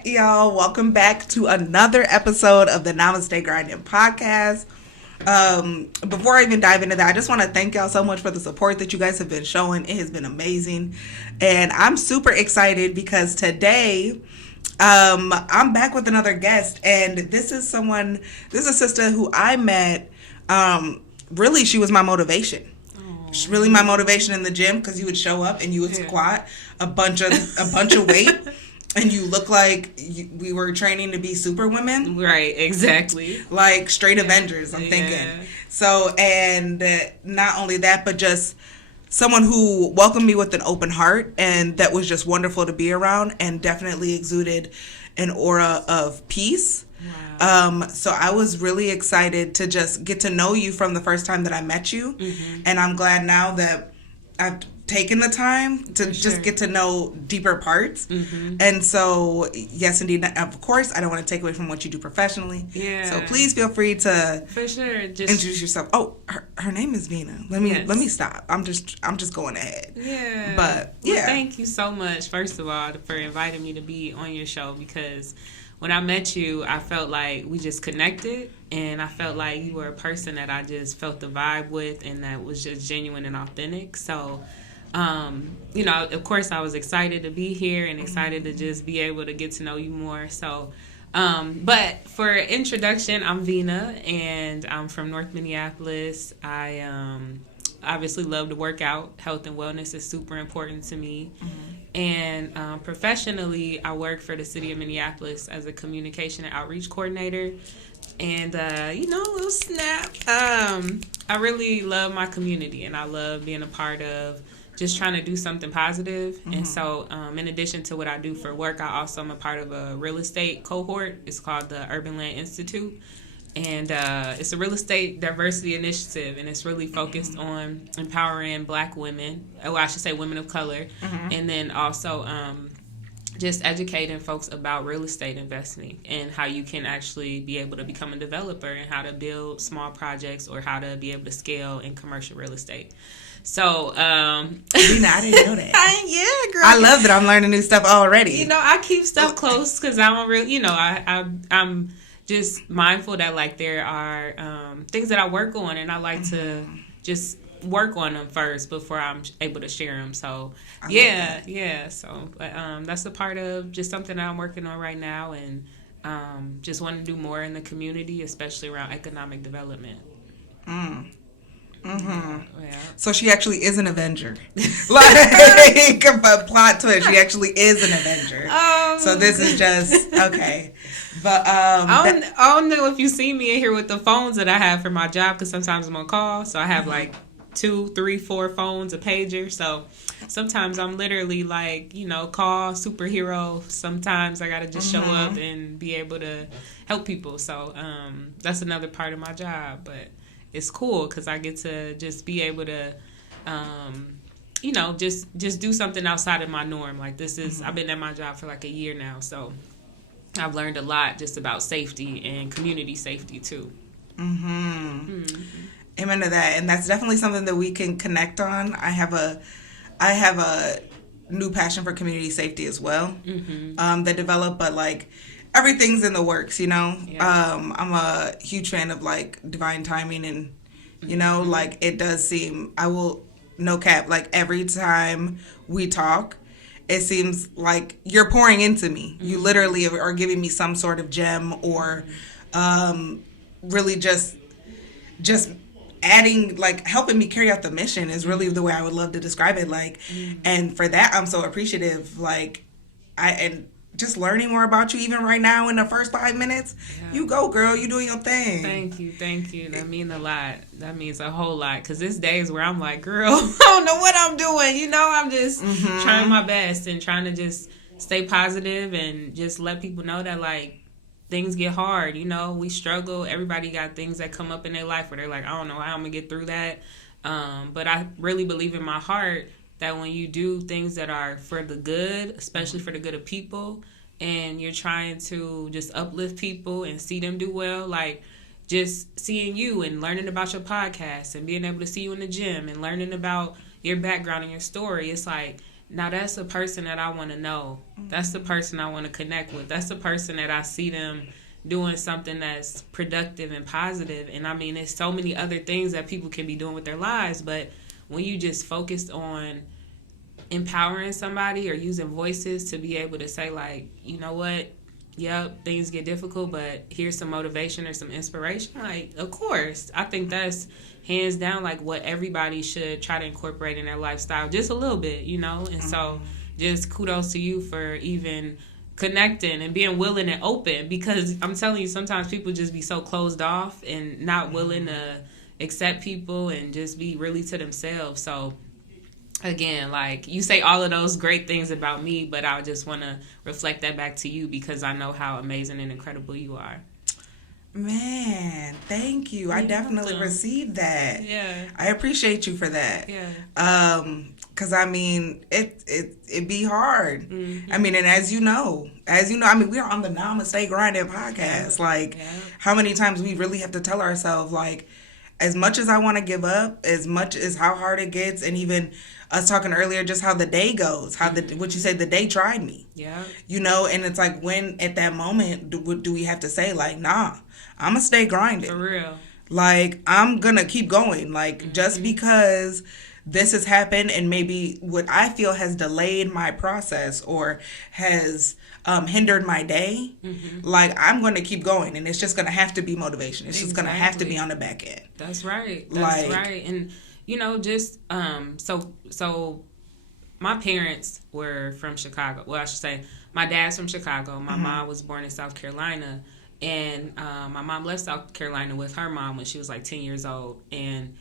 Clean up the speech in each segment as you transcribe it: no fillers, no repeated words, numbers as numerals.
right, y'all. Welcome back to another episode of the Namaste Grinding podcast. Before I even dive into that, I just want to thank y'all so much for the support that you guys have been showing. It has been amazing. And I'm super excited because today I'm back with another guest. And this is a sister who I met. Really, she was my motivation. She's really my motivation in the gym because you would show up and you would squat a bunch of weight. And you look like we were training to be super women. Right, exactly. Like straight Avengers, I'm thinking. So, and not only that, but just someone who welcomed me with an open heart. And that was just wonderful to be around and definitely exuded an aura of peace. Wow. So I was really excited to just get to know you from the first time that I met you. Mm-hmm. And I'm glad now that I've taken the time to just get to know deeper parts. Mm-hmm. And so, yes, indeed, of course, I don't want to take away from what you do professionally. Yeah. So please feel free to introduce yourself. Oh, her name is Vina. Let me stop. I'm just going ahead. Yeah. But well, thank you so much, first of all, for inviting me to be on your show, because when I met you, I felt like we just connected, and I felt like you were a person that I just felt the vibe with, and that was just genuine and authentic. So, of course, I was excited to be here and excited to just be able to get to know you more. So, but for introduction, I'm Vina, and I'm from North Minneapolis. I obviously love to work out. Health and wellness is super important to me. Mm-hmm. And professionally, I work for the city of Minneapolis as a communication and outreach coordinator. And, little snap. I really love my community, and I love being a part of just trying to do something positive. Mm-hmm. And so in addition to what I do for work, I also am a part of a real estate cohort. It's called the Urban Land Institute. And it's a real estate diversity initiative, and it's really focused on empowering Black women, or I should say women of color, and then also just educating folks about real estate investing and how you can actually be able to become a developer and how to build small projects or how to be able to scale in commercial real estate. So, I didn't know that. Yeah, girl. I love that I'm learning new stuff already. I keep stuff close because I'm a real, I'm just mindful that like there are things that I work on, and I like to just work on them first before I'm able to share them. So So that's a part of just something that I'm working on right now, and just want to do more in the community, especially around economic development. Mm-hmm. Yeah. So she actually is an Avenger. Like a plot twist, she actually is an Avenger. So this is just okay. But I don't know if you see me in here with the phones that I have for my job, because sometimes I'm on call, so I have like 2, 3, 4 phones, a pager. So sometimes I'm literally like, call superhero. Sometimes I gotta just show up and be able to help people. So that's another part of my job, but it's cool because I get to just be able to, just do something outside of my norm. Like this is, I've been at my job for like a year now, so I've learned a lot just about safety and community safety too. Amen to that, and that's definitely something that we can connect on. I have a new passion for community safety as well. That developed, but like everything's in the works, Yeah. I'm a huge fan of like divine timing, and like it does seem, I will no cap, like every time we talk, it seems like you're pouring into me. You literally are giving me some sort of gem, or really just adding, like helping me carry out the mission is really the way I would love to describe it. Like, and for that, I'm so appreciative. Like, and just learning more about you, even right now in the first 5 minutes. Yeah. You go, girl. You doing your thing. Thank you. That means a lot. That means a whole lot. Because there's days where I'm like, girl, I don't know what I'm doing. I'm just trying my best and trying to just stay positive and just let people know that, like, things get hard. We struggle. Everybody got things that come up in their life where they're like, I don't know how I'm going to get through that. But I really believe in my heart that when you do things that are for the good, especially for the good of people, and you're trying to just uplift people and see them do well, like just seeing you and learning about your podcast and being able to see you in the gym and learning about your background and your story, it's like now that's a person that I want to know. That's the person I want to connect with. That's the person that I see them doing something that's productive and positive. And I mean, there's so many other things that people can be doing with their lives, but when you just focused on empowering somebody or using voices to be able to say, like, you know what, yep, things get difficult, but here's some motivation or some inspiration, like, of course, I think that's hands down like what everybody should try to incorporate in their lifestyle, just a little bit, you know. And so just kudos to you for even connecting and being willing and open, because I'm telling you, sometimes people just be so closed off and not willing to accept people and just be really to themselves. So again, like, you say all of those great things about me, but I just want to reflect that back to you because I know how amazing and incredible you are. Man, thank you. I definitely received that. Yeah. I appreciate you for that. Yeah. Because I mean, it be hard. I mean, and as you know, I mean, we're on the Namaste Grinding podcast. Like, how many times we really have to tell ourselves, like, as much as I want to give up, as much as how hard it gets, and even us talking earlier, just how the day goes, how what you said, the day tried me. Yeah. You know, and it's like, when at that moment do we have to say, like, nah, I'm gonna stay grinding. For real. Like, I'm gonna keep going. Like, just because this has happened and maybe what I feel has delayed my process or has hindered my day, like, I'm going to keep going, and it's just going to have to be motivation. It's just going to have to be on the back end. That's right. That's right. And, you know, just, so my parents were from Chicago. Well, I should say my dad's from Chicago. My mom was born in South Carolina. And my mom left South Carolina with her mom when she was like 10 years old. And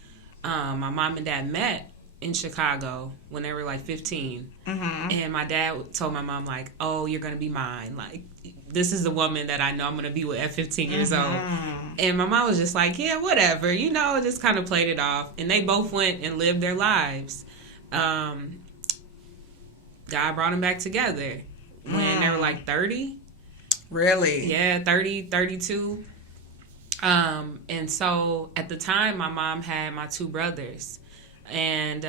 my mom and dad met in Chicago when they were like 15. And my dad told my mom, like, oh, you're going to be mine. Like, this is the woman that I know I'm going to be with at 15 years old. And my mom was just like, yeah, whatever, you know, just kind of played it off. And they both went and lived their lives. God brought them back together when they were like 30. Really? Yeah, 30, 32. And so at the time, my mom had my two brothers. And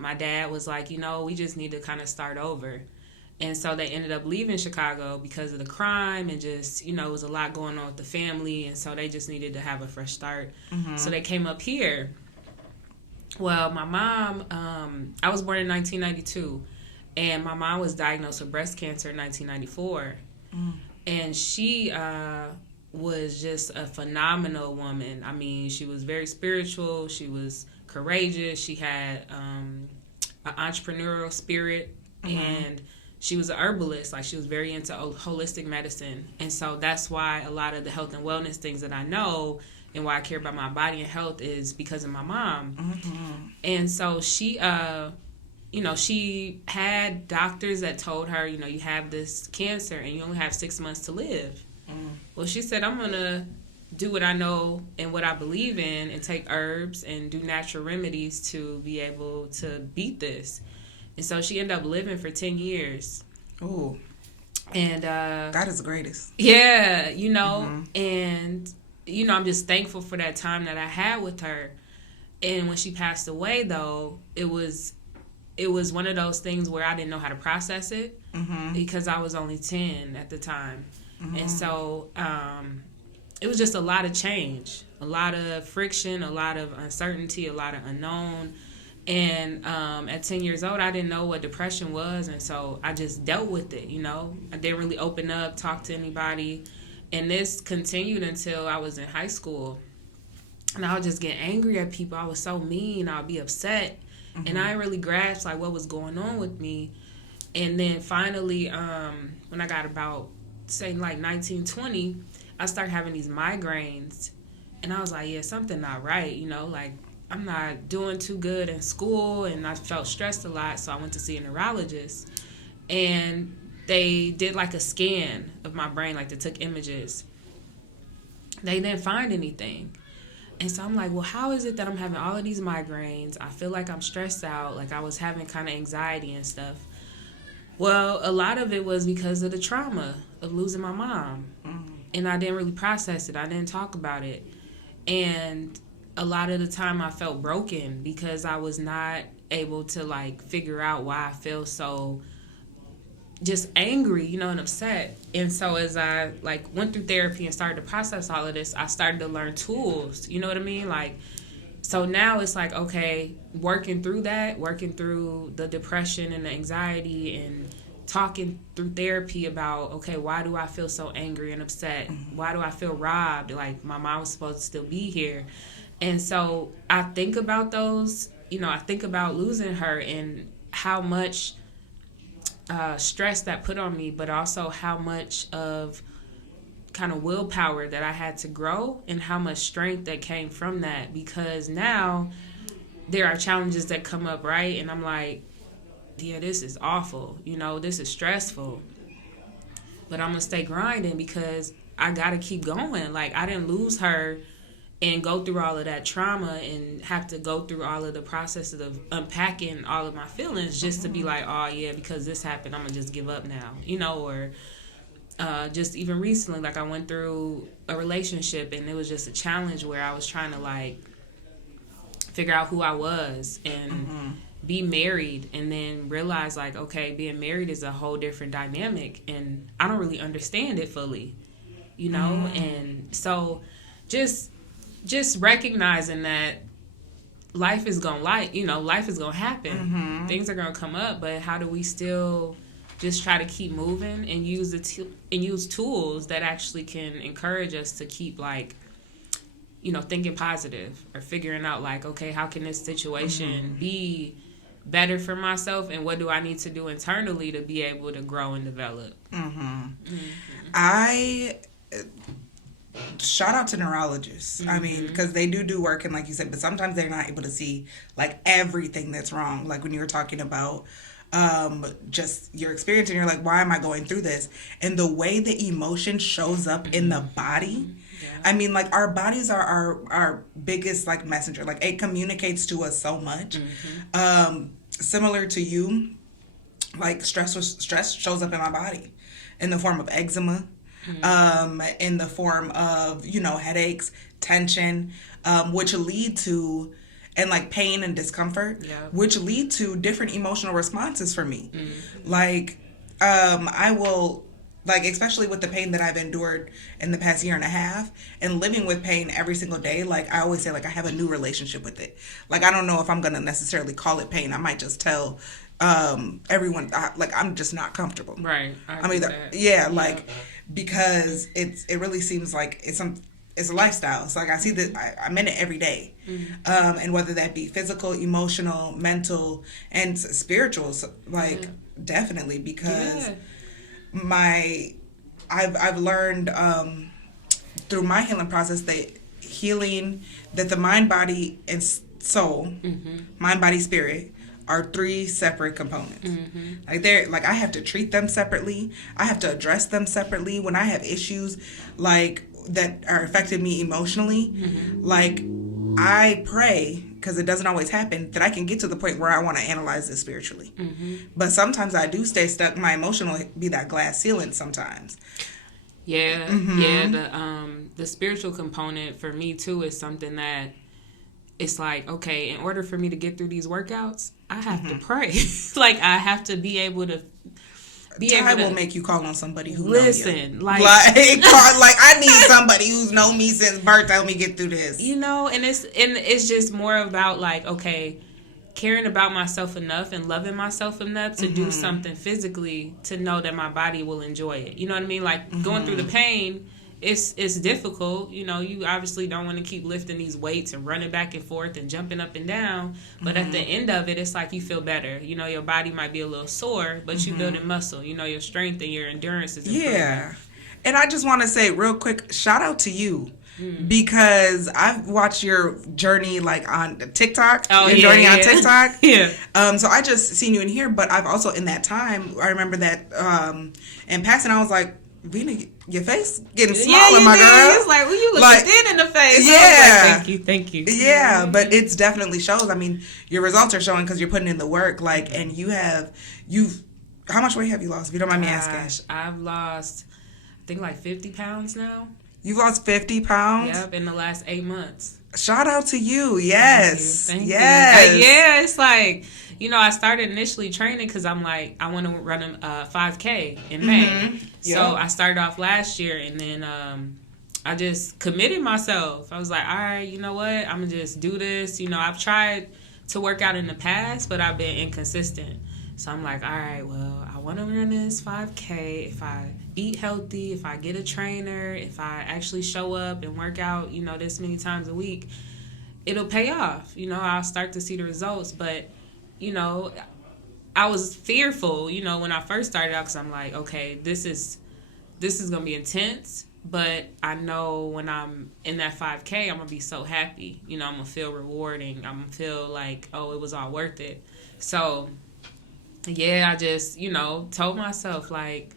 my dad was like, you know, we just need to kind of start over. And so they ended up leaving Chicago because of the crime and just, you know, it was a lot going on with the family. And so they just needed to have a fresh start. So they came up here. Well, my mom, I was born in 1992. And my mom was diagnosed with breast cancer in 1994. And she was just a phenomenal woman. I mean, she was very spiritual. She was courageous. She had an entrepreneurial spirit. And she was a herbalist. Like, she was very into holistic medicine. And so that's why a lot of the health and wellness things that I know and why I care about my body and health is because of my mom. And so she... you know, she had doctors that told her, you know, you have this cancer and you only have 6 months to live. Well, she said, I'm going to do what I know and what I believe in and take herbs and do natural remedies to be able to beat this. And so she ended up living for 10 years. Ooh. And God is the greatest. Yeah, you know, and, you know, I'm just thankful for that time that I had with her. And when she passed away, though, it was one of those things where I didn't know how to process it because I was only 10 at the time. And so it was just a lot of change, a lot of friction, a lot of uncertainty, a lot of unknown. And at 10 years old, I didn't know what depression was. And so I just dealt with it, you know. I didn't really open up, talk to anybody. And this continued until I was in high school. And I would just get angry at people. I was so mean. I would be upset. And I didn't really grasp, like, what was going on with me. And then finally, when I got about, say, like 19, 20, I started having these migraines. And I was like, yeah, something not right, you know, like, I'm not doing too good in school. And I felt stressed a lot, so I went to see a neurologist. And they did, like, a scan of my brain, like, they took images. They didn't find anything. And so I'm like, well, how is it that I'm having all of these migraines? I feel like I'm stressed out. Like, I was having kind of anxiety and stuff. Well, a lot of it was because of the trauma of losing my mom. And I didn't really process it. I didn't talk about it. And a lot of the time I felt broken because I was not able to like figure out why I feel so just angry, you know, and upset. And so as I like went through therapy and started to process all of this, I started to learn tools, you know what I mean? Like, so now it's like, okay, working through the depression and the anxiety and talking through therapy about, okay, why do I feel so angry and upset? Why do I feel robbed? Like, my mom was supposed to still be here. And so I think about those, you know, I think about losing her and how much stress that put on me, but also how much of kind of willpower that I had to grow and how much strength that came from that, because now there are challenges that come up, right? And I'm like, yeah, this is awful, you know, this is stressful, but I'm gonna stay grinding because I gotta keep going. Like, I didn't lose her and go through all of that trauma and have to go through all of the processes of unpacking all of my feelings just to be like, oh yeah, because this happened, I'm gonna just give up now, you know. Or just even recently, like, I went through a relationship and it was just a challenge where I was trying to like figure out who I was and be married, and then realize like, okay, being married is a whole different dynamic and I don't really understand it fully, you know. And so just recognizing that life is gonna life is gonna happen. Things are gonna come up, but how do we still just try to keep moving and use tools that actually can encourage us to keep, like, you know, thinking positive or figuring out like, okay, how can this situation be better for myself, and what do I need to do internally to be able to grow and develop? I shout out to neurologists. I mean, because they do work, and like you said, but sometimes they're not able to see like everything that's wrong. Like when you were talking about just your experience, and you're like, why am I going through this? And the way the emotion shows up in the body. I mean, like, our bodies are our biggest like messenger. Like, it communicates to us so much. Similar to you, like, stress shows up in my body in the form of eczema, in the form of, you know, headaches, tension, which lead to, and like pain and discomfort, which lead to different emotional responses for me. Like, I will, like, especially with the pain that I've endured in the past year and a half, and living with pain every single day, like, I always say, like, I have a new relationship with it. Like, I don't know if I'm going to necessarily call it pain. I might just tell everyone, like, I'm just not comfortable. Right. I mean, like, because it really seems like it's a lifestyle. So, like, I see that I'm in it every day. And whether that be physical, emotional, mental, and spiritual, so, like, definitely, because I've learned through my healing process that the mind, body, and soul, mind, body, spirit, are three separate components. Like, I have to treat them separately. I have to address them separately. When I have issues like that are affecting me emotionally, like, I pray, because it doesn't always happen, that I can get to the point where I want to analyze this spiritually. But sometimes I do stay stuck. My emotional be that glass ceiling sometimes. The spiritual component for me too is something that it's like, okay, in order for me to get through these workouts, I have to pray. Like, I have to be able to I will make you call on somebody who listen, know you. Like I need somebody who's known me since birth to help me get through this. You know, and it's just more about like, okay, caring about myself enough and loving myself enough to do something physically to know that my body will enjoy it. You know what I mean? Like, going through the pain, it's difficult. You know, you obviously don't want to keep lifting these weights and running back and forth and jumping up and down. But at the end of it, it's like you feel better. You know, your body might be a little sore, but you're building muscle. You know, your strength and your endurance is improving. Yeah. And I just want to say real quick, shout out to you. Because I've watched your journey like on TikTok. On TikTok. So I just seen you in here, but I've also in that time, I remember that in passing, I was like, Vina, your face getting smaller, my girl. It's like, well, you look thin in the face. Yeah. Like, thank you. Yeah, but it's definitely shows. I mean, your results are showing because you're putting in the work. Like, and how much weight have you lost? If you don't mind me asking. I've lost, I think, like 50 pounds now. You've lost 50 pounds? Yep, in the last 8 months. Shout out to you. Yes. Thank you. Yes. Yeah, it's like, I started initially training because I'm like, I want to run a 5K in May. Mm-hmm. So I started off last year, and then I just committed myself. I was like, all right, you know what? I'm going to just do this. I've tried to work out in the past, but I've been inconsistent. So I'm like, all right, well, I want to run this 5K. If I eat healthy, if I get a trainer, if I actually show up and work out, this many times a week, it'll pay off. I'll start to see the results. But, I was fearful, when I first started out, because I'm like, okay, this is going to be intense. But I know when I'm in that 5K, I'm going to be so happy. I'm going to feel rewarding. I'm going to feel like, oh, it was all worth it. So, yeah, I just, told myself, like,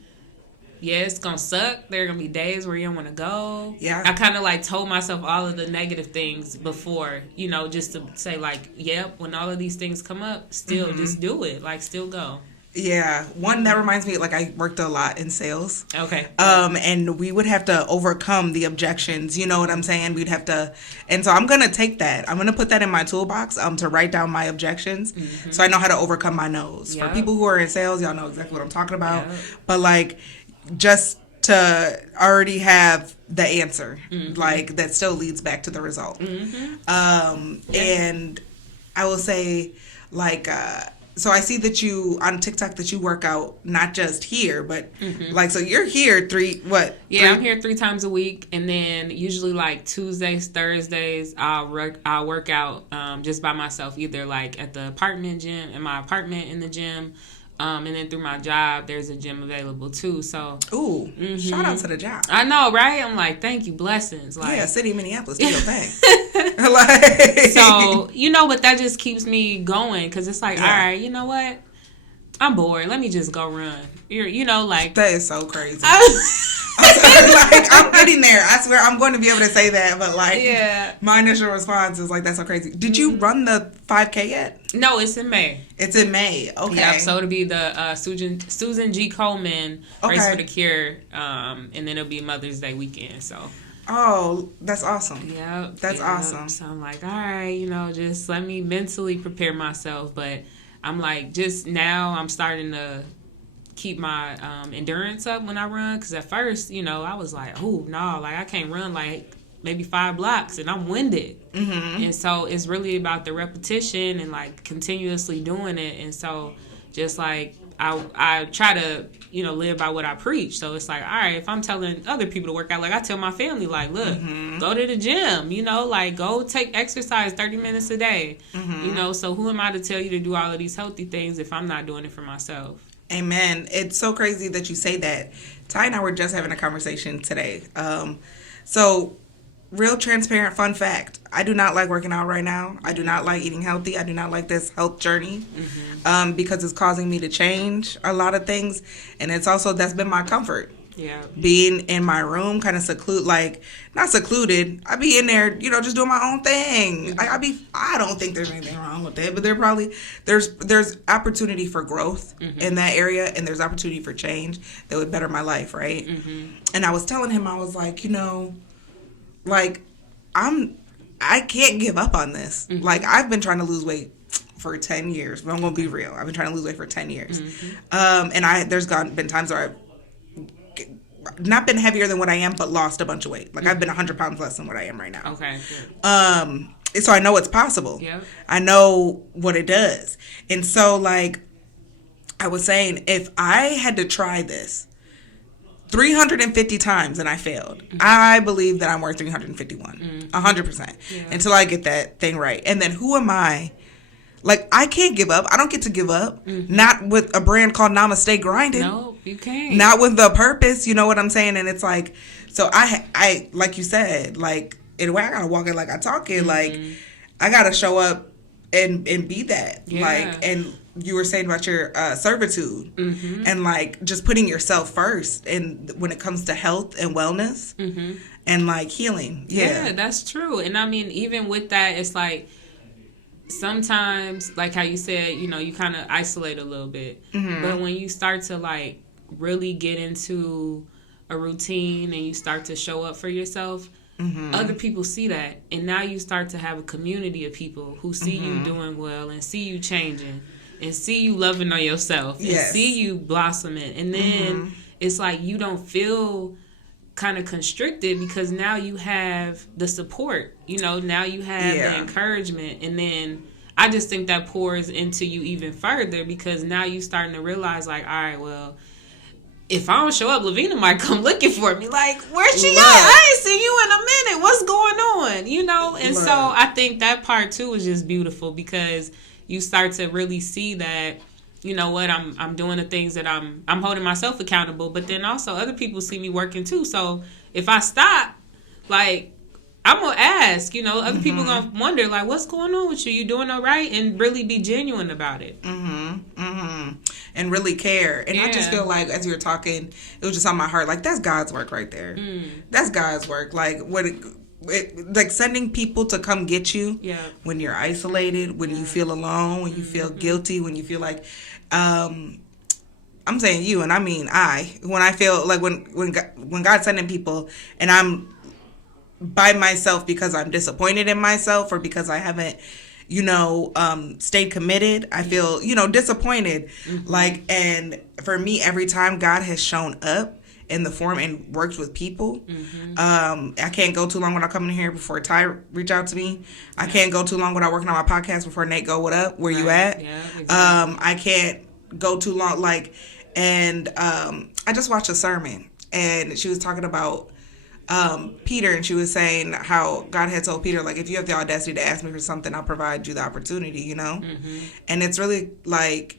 yeah, it's going to suck. There are going to be days where you don't want to go. Yeah. I kind of, like, told myself all of the negative things before, just to say, like, yep, when all of these things come up, still just do it. Like, still go. Yeah, one that reminds me, like, I worked a lot in sales. Okay. And we would have to overcome the objections. You know what I'm saying? We'd have to, and so I'm gonna take that. I'm gonna put that in my toolbox. To write down my objections, so I know how to overcome my no's. Yep. For people who are in sales, y'all know exactly what I'm talking about. Yep. But like, just to already have the answer, like that still leads back to the result. And I will say, like. So I see that you on TikTok that you work out not just here, but like, so you're here I'm here 3 times a week, and then usually like Tuesdays, Thursdays, I'll work out just by myself, either like at the apartment gym, in my apartment in the gym, and then through my job, there's a gym available too. So shout out to the job. I know, right? I'm like, thank you, blessings. Like, City of Minneapolis, do your thing. Like, so but that just keeps me going, because it's like, all right, you know what? I'm bored. Let me just go run. Like, that is so crazy. Like, I'm getting there. I swear I'm going to be able to say that, but like, my initial response is like, that's so crazy. Did you run the 5K yet? No, it's in May. It's in May. Okay. Yeah, so it'll be the Susan G. Coleman Race for the Cure, and then it'll be Mother's Day weekend. So. Oh, that's awesome. Yep. That's awesome. So I'm like, all right, just let me mentally prepare myself. But I'm like, just now I'm starting to keep my endurance up when I run. Because at first, I was like, oh, no, like I can't run like maybe 5 blocks and I'm winded. And so it's really about the repetition and like continuously doing it. And so just like I try to, live by what I preach. So it's like, all right, if I'm telling other people to work out, like I tell my family, like, look, go to the gym, like go take exercise 30 minutes a day, so who am I to tell you to do all of these healthy things if I'm not doing it for myself? Amen. It's so crazy that you say that. Ty and I were just having a conversation today. So real transparent fun fact, I do not like working out right now. I do not like eating healthy. I do not like this health journey because it's causing me to change a lot of things. And it's also, that's been my comfort. Yeah. Being in my room, kind of not secluded. I be in there, just doing my own thing. I don't think there's anything wrong with it, but there's opportunity for growth in that area, and there's opportunity for change that would better my life, right? And I was telling him, I was like, like, I can't give up on this. Like, I've been trying to lose weight for 10 years, but I'm going to be real. I've been trying to lose weight for 10 years. And there's been times where I've not been heavier than what I am, but lost a bunch of weight. Like, I've been 100 pounds less than what I am right now. Okay. So I know it's possible. Yeah. I know what it does. And so, like, I was saying, if I had to try this 350 times and I failed, I believe that I'm worth 351, 100%, until I get that thing right. And then who am I? Like, I can't give up. I don't get to give up. Not with a brand called Namaste Grinding. No, you can't. Not with the purpose, you know what I'm saying? And it's like, so I like you said, like, in a way, I gotta walk it like I talk it. Like, I gotta show up and be that. Yeah. Like, and you were saying about your servitude and like just putting yourself first, and when it comes to health and wellness and like healing. Yeah, that's true. And I mean, even with that, it's like sometimes, like how you said, you kind of isolate a little bit. But when you start to like really get into a routine and you start to show up for yourself, other people see that, and now you start to have a community of people who see you doing well and see you changing and see you loving on yourself and see you blossoming, and then it's like you don't feel kind of constricted because now you have the support, now you have the encouragement, and then I just think that pours into you even further because now you starting to realize like, all right, well, if I don't show up, Lavina might come looking for me. Like, where's she at? I ain't seen you in a minute. What's going on? And so I think that part too is just beautiful because you start to really see that, you know what, I'm doing the things that I'm holding myself accountable, but then also other people see me working too. So if I stop, like, I'm going to ask, other people going to wonder, like, what's going on with you? You doing all right? And really be genuine about it. And really care. And I just feel like as you were talking, it was just on my heart, like, that's God's work right there. That's God's work. Like, like sending people to come get you when you're isolated, when you feel alone, when you feel guilty, when you feel like, I'm saying you, and I mean when I feel like when God's sending people and I'm by myself because I'm disappointed in myself or because I haven't, stayed committed, I feel, disappointed. Like, and for me, every time God has shown up in the form and worked with people, I can't go too long without coming here before Ty reach out to me. I can't go too long without working on my podcast before Nate go, what up? Where you at? Yeah, exactly. I can't go too long. Like, and I just watched a sermon and she was talking about Peter, and she was saying how God had told Peter, like, if you have the audacity to ask me for something, I'll provide you the opportunity, And it's really like,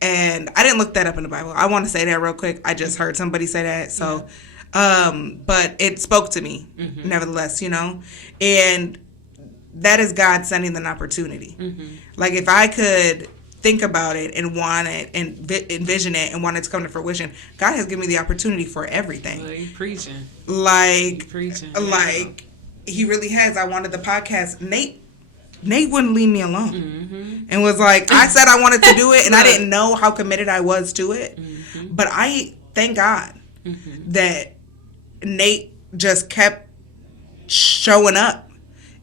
and I didn't look that up in the Bible. I want to say that real quick. I just heard somebody say that. So, but it spoke to me nevertheless, and that is God sending an opportunity. Like, if I could think about it and want it and envision it and want it to come to fruition, God has given me the opportunity for everything. Well, you preaching. Like, he really has. I wanted the podcast. Nate wouldn't leave me alone and was like, I said I wanted to do it and I didn't know how committed I was to it. But I thank God that Nate just kept showing up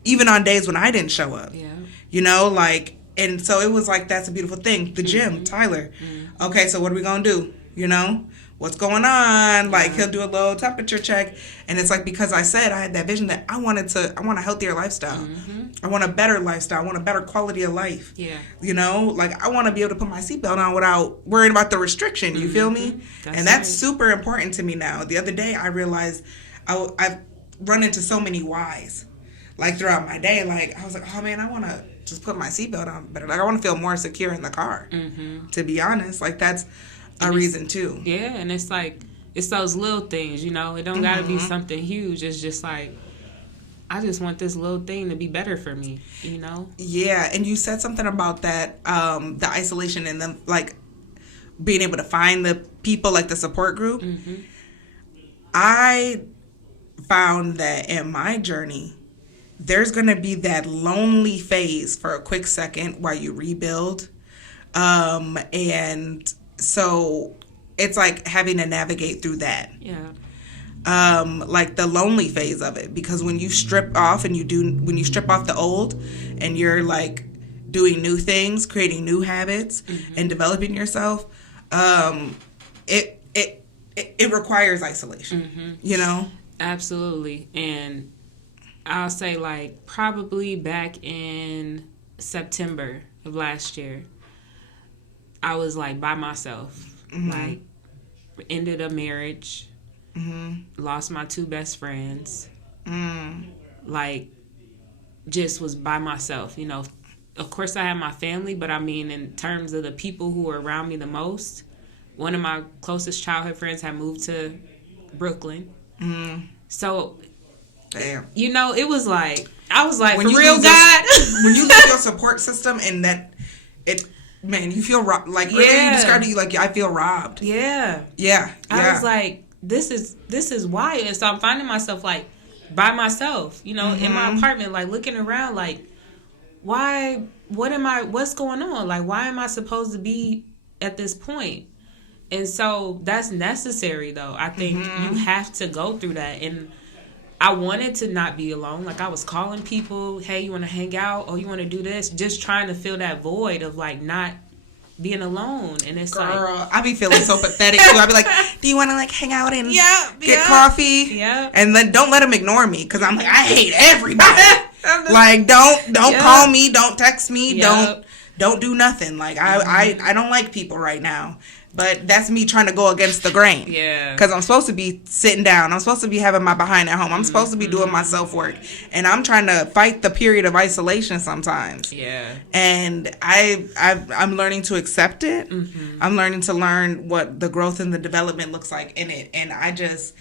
even on days when I didn't show up. Like, and so it was like, that's a beautiful thing. The gym, Tyler. Okay, so what are we going to do? What's going on? Like, he'll do a little temperature check. And it's like, because I said I had that vision that I want a healthier lifestyle. I want a better lifestyle. I want a better quality of life. Like, I want to be able to put my seatbelt on without worrying about the restriction. You feel me? That's super important to me now. The other day, I realized I've run into so many whys. Like, throughout my day, like, I was like, oh, man, I want to just put my seatbelt on better. Like, I want to feel more secure in the car, to be honest. Like, that's a reason, too. Yeah, and it's like, it's those little things, It don't got to be something huge. It's just like, I just want this little thing to be better for me, Yeah, and you said something about that, the isolation and them, like, being able to find the people, like, the support group. I found that in my journey, there's going to be that lonely phase for a quick second while you rebuild. And so it's like having to navigate through that. Like the lonely phase of it, because when you strip off and when you strip off the old and you're like doing new things, creating new habits and developing yourself, it requires isolation, Absolutely. And I'll say, like, probably back in September of last year, I was, like, by myself. Like, ended a marriage, lost my 2 best friends, like, just was by myself, Of course, I had my family, but, I mean, in terms of the people who were around me the most, one of my closest childhood friends had moved to Brooklyn. So... Damn. It was like, I was like, when for real, God. When you lose your support system and that, man, you feel robbed. Like, really, you described it, like, I feel robbed. Yeah. I was like, this is why. And so I'm finding myself, like, by myself, in my apartment, like, looking around, like, what's going on? Like, why am I supposed to be at this point? And so that's necessary, though. I think you have to go through that. And I wanted to not be alone. Like, I was calling people, hey, you want to hang out? Oh, you want to do this? Just trying to fill that void of, like, not being alone. And it's girl, I be feeling so pathetic too. I be like, do you want to like hang out and get coffee? Yeah. And then don't let them ignore me, because I'm like, I hate everybody. Like, don't call me, don't text me, don't do nothing. Like, I don't like people right now. But that's me trying to go against the grain. Yeah. Because I'm supposed to be sitting down. I'm supposed to be having my behind at home. I'm supposed to be doing my self-work. And I'm trying to fight the period of isolation sometimes. Yeah. And I'm learning to accept it. Mm-hmm. I'm learning to learn what the growth and the development looks like in it. And I'm just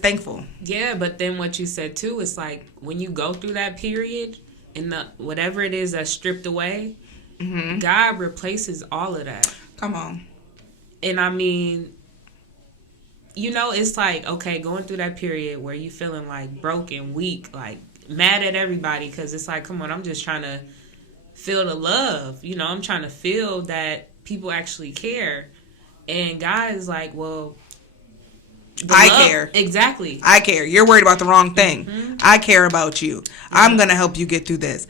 thankful. Yeah, but then what you said too is like, when you go through that period and whatever it is that's stripped away, mm-hmm. God replaces all of that. Come on. And I mean, you know, it's like, okay, going through that period where you feeling like broken, weak, like mad at everybody, because it's like, come on, I'm just trying to feel the love. You know, I'm trying to feel that people actually care. And God is like, well, I care. Exactly. I care. You're worried about the wrong thing. Mm-hmm. I care about you. Yeah. I'm gonna help you get through this.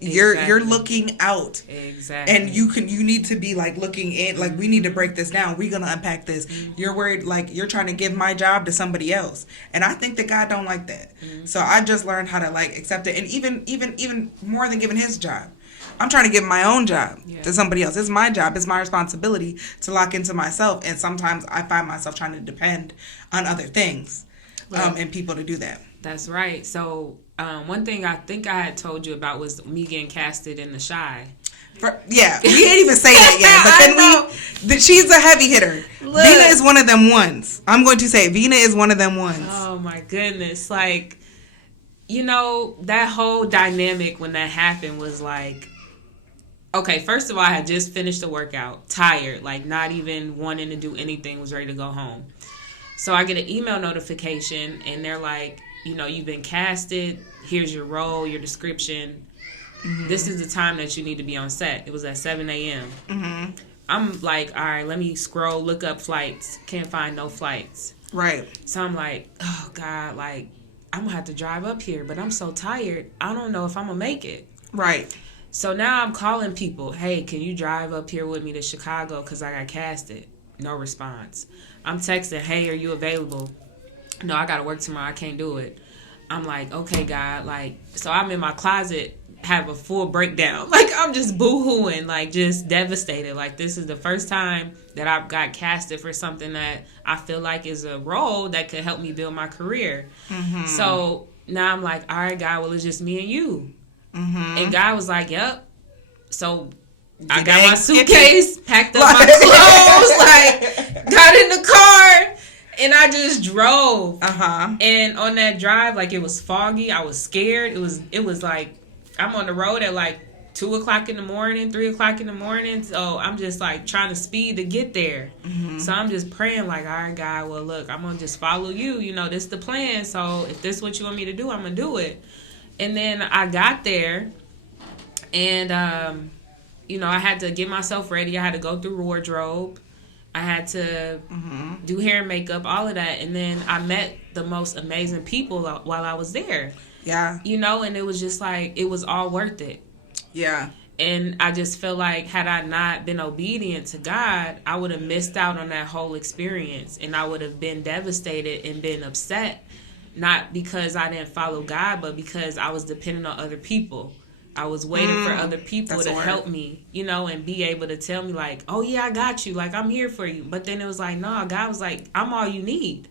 You're looking out. Exactly. And you need to be like looking in, like, we need to break this down. We're gonna unpack this. Mm-hmm. You're worried, like, you're trying to give my job to somebody else. And I think that God don't like that. Mm-hmm. So I just learned how to like accept it. And even more than giving his job, I'm trying to give my own job to somebody else. It's my job. It's my responsibility to lock into myself. And sometimes I find myself trying to depend on other things and people to do that. That's right. So one thing I think I had told you about was me getting casted in The Chi. We didn't even say that yet. But she's a heavy hitter. Look. Vina is one of them ones. I'm going to say it. Vina is one of them ones. Oh, my goodness. Like, you know, that whole dynamic when that happened was like, okay, first of all, I had just finished the workout, tired, like not even wanting to do anything, was ready to go home. So I get an email notification, and they're like, you know, you've been casted. Here's your role, your description. Mm-hmm. This is the time that you need to be on set. It was at 7 a.m. Mm-hmm. I'm like, all right, let me scroll, look up flights. Can't find no flights. Right. So I'm like, oh, God, like, I'm going to have to drive up here, but I'm so tired. I don't know if I'm going to make it. Right. So now I'm calling people, hey, can you drive up here with me to Chicago because I got casted? No response. I'm texting, hey, are you available? No, I got to work tomorrow. I can't do it. I'm like, okay, God. Like, so I'm in my closet, have a full breakdown. Like, I'm just boo-hooing, like, just devastated. Like, this is the first time that I've got casted for something that I feel like is a role that could help me build my career. Mm-hmm. So now I'm like, all right, God, well, it's just me and you. Mm-hmm. And God was like, yep. So I got my suitcase, packed up my clothes, like, got in the car, and I just drove. Uh-huh. And on that drive, like, it was foggy. I was scared. It was like, I'm on the road at like 2 o'clock in the morning, 3 o'clock in the morning. So I'm just like trying to speed to get there. Mm-hmm. So I'm just praying like, all right, God, well, look, I'm going to just follow you. You know, this is the plan. So if this is what you want me to do, I'm going to do it. And then I got there, and, you know, I had to get myself ready. I had to go through wardrobe. I had to do hair and makeup, all of that. And then I met the most amazing people while I was there. Yeah. You know, and it was just like, it was all worth it. Yeah. And I just feel like had I not been obedient to God, I would have missed out on that whole experience. And I would have been devastated and been upset. Not because I didn't follow God, but because I was dependent on other people. I was waiting for other people to help me, you know, and be able to tell me like, oh, yeah, I got you. Like, I'm here for you. But then it was like, no, God was like, I'm all you need.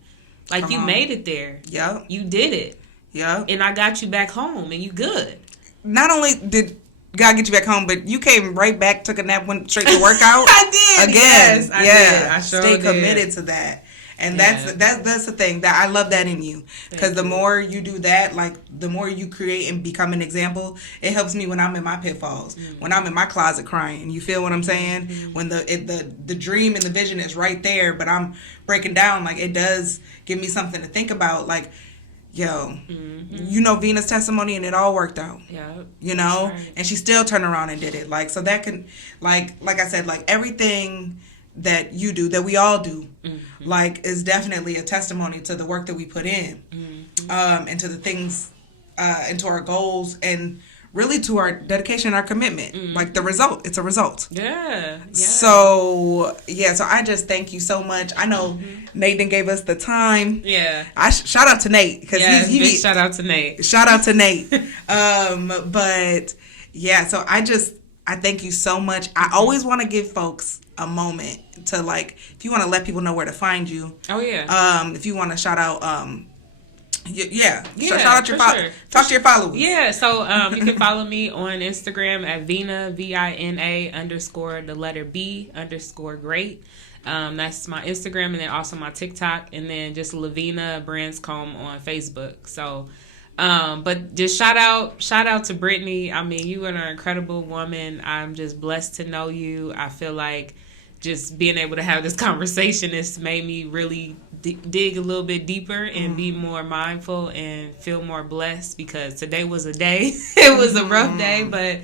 Like, you made it there. Yep. You did it. Yep. And I got you back home, and you good. Not only did God get you back home, but you came right back, took a nap, went straight to workout. I did. Again. Yes, I did. I sure Stay committed to that. And that's the thing that I love that in you, because the more you do that, like the more you create and become an example. It helps me when I'm in my pitfalls, when I'm in my closet crying. You feel what I'm saying? When the dream and the vision is right there, but I'm breaking down. Like, it does give me something to think about. Like, yo, you know Vina's testimony, and it all worked out. Yeah, you know, and she still turned around and did it. Like, so that can, like I said, like everything that you do, that we all do, like, is definitely a testimony to the work that we put in, and to the things, and to our goals, and really to our dedication, our commitment. Like, the result, it's a result. Yeah. So I just thank you so much. I know Nate then gave us the time. Yeah. Shout out to Nate, because shout out to Nate. Shout out to Nate. But yeah, so I thank you so much. I always want to give folks a moment to, like, if you want to let people know where to find you. Oh yeah. If you want to shout out, shout out your talk to your followers. Yeah, so you can follow me on Instagram at Vina Vina _ the letter B _ great. That's my Instagram, and then also my TikTok, and then just Lavina Branscombe on Facebook. So, but just shout out to Brittany. I mean, you are an incredible woman. I'm just blessed to know you. I feel like just being able to have this conversation has made me really dig a little bit deeper and be more mindful and feel more blessed, because today was a day. It was a rough day, but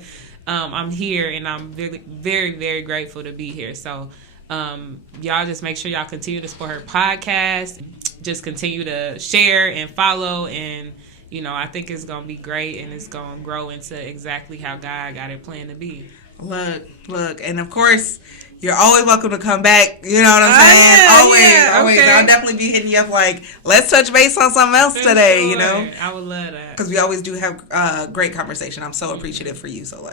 I'm here, and I'm very, very, very grateful to be here. So y'all just make sure y'all continue to support her podcast. Just continue to share and follow, and I think it's going to be great, and it's going to grow into exactly how God got it planned to be. Look, and of course, you're always welcome to come back. You know what I'm saying? Yeah, always. Okay. I'll definitely be hitting you up like, let's touch base on something else today, Sure. I would love that. Because we always do have great conversation. I'm so appreciative for you. So,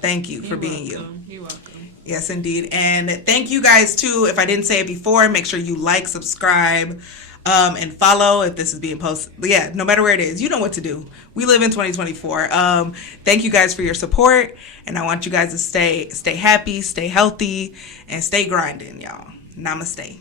thank you for being you. You're welcome. Yes, indeed. And thank you guys, too. If I didn't say it before, make sure you like, subscribe, and follow if this is being posted. Yeah, no matter where it is, you know what to do. We live in 2024. Thank you guys for your support, and I want you guys to stay happy, stay healthy, and stay grinding, y'all. Namaste.